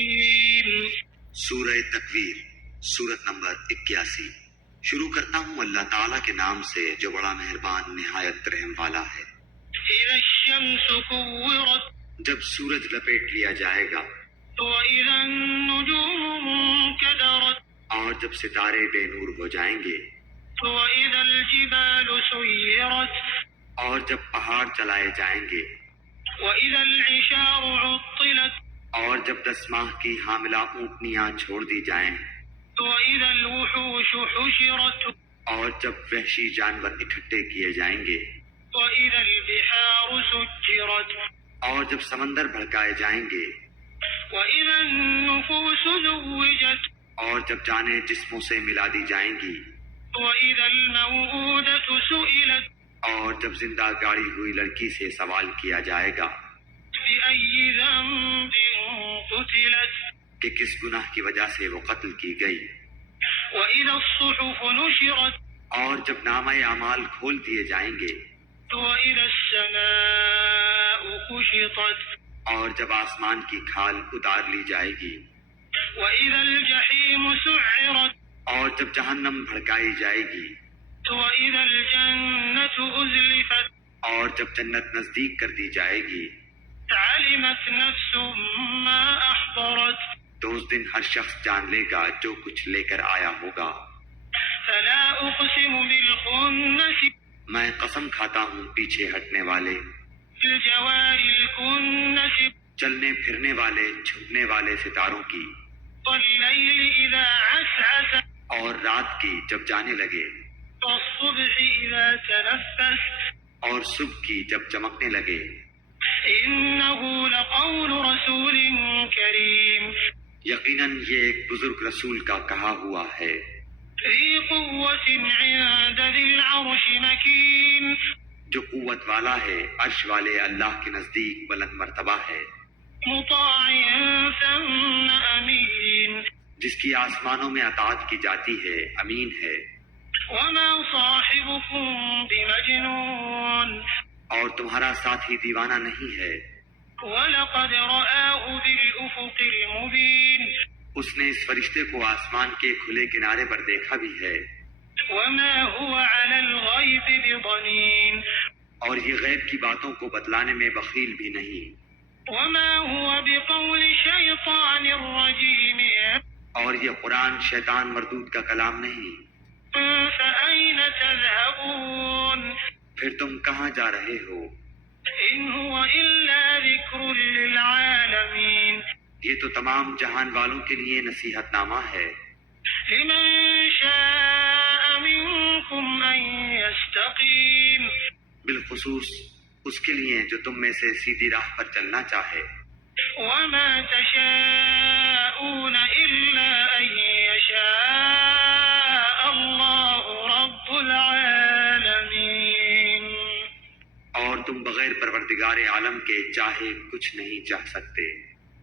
الرحيم. سورہ تکویر، سورت نمبر 81۔ شروع کرتا ہوں اللہ تعالیٰ کے نام سے جو بڑا مہربان نہایت رحم والا ہے۔ إذا الشمس كورت جب سورج لپیٹ لیا جائے گا، وإذا النجوم انكدرت اور جب ستارے بے نور ہو جائیں گے، وإذا الجبال سيرت اور جب پہاڑ چلائے جائیں گے، وإذا العشار عطلت اور جب 10 ماہ کی حاملہ اونٹنیاں چھوڑ دی جائیں، وإذا الوحوش حشرت اور جب وحشی جانور اکٹھے کیے جائیں گے، وإذا البحار سجرت اور جب سمندر بھڑکائے جائیں گے، وإذا النفوس زوجت اور جب جانیں جسموں سے ملا دی جائیں گی، وإذا الموءودة سئلت اور جب زندہ گاڑی ہوئی لڑکی سے سوال کیا جائے گا بأي ذنب قتلت کہ کس گناہ کی وجہ سے وہ قتل کی گئی، وإذا الصحف نشرت اور جب نامہ اعمال کھول دیے جائیں گے، وإذا السماء كشطت اور جب آسمان کی کھال اتار لی جائے گی، وإذا الجحيم سعرت اور جب جہنم بھڑکائی جائے گی، وإذا الجنة أزلفت اور جب جنت نزدیک کر دی جائے گی، علمت نفس ما أحضرت تو اس دن ہر شخص جان لے گا جو کچھ لے کر آیا ہوگا۔ فلا أقسم بالخنس میں قسم کھاتا ہوں پیچھے ہٹنے والے، الجوار الكنس چلنے پھرنے والے، چھپنے والے ستاروں کی، والليل إذا عسعس اور رات کی جب جانے لگے، والصبح إذا تنفس اور صبح کی جب چمکنے لگے۔ إنه لقول رسول كريم یقیناً یہ ایک بزرگ رسول کا کہا ہوا ہے، ذي قوة عند ذي العرش مكين جو قوت والا ہے، عرش والے اللہ کے نزدیک بلند مرتبہ ہے، مطاع ثم أمين جس کی آسمانوں میں اطاعت کی جاتی ہے، امین ہے، وما صاحبكم بمجنون اور تمہارا ساتھی دیوانہ نہیں ہے۔ ولقد رآه بالأفق المبين اس نے اس فرشتے کو آسمان کے کھلے کنارے پر دیکھا بھی ہے، وما هو على الغيب بضنين اور یہ غیب کی باتوں کو بتلانے میں بخیل بھی نہیں، وما هو بقول شيطان رجيم اور یہ قرآن شیطان مردود کا کلام نہیں۔ فأين تذهبون پھر تم کہاں جا رہے ہو؟ إن هو إلا ذكر للعالمين یہ تو تمام جہان والوں کے لیے نصیحت نامہ ہے، لمن شاء منكم أن يستقيم بالخصوص اس کے لیے جو تم میں سے سیدھی راہ پر چلنا چاہے۔ وما تشاءون إلا أن يشاء الله رب العالمين اور تم بغیر پروردگار عالم کے چاہے کچھ نہیں چاہ سکتے۔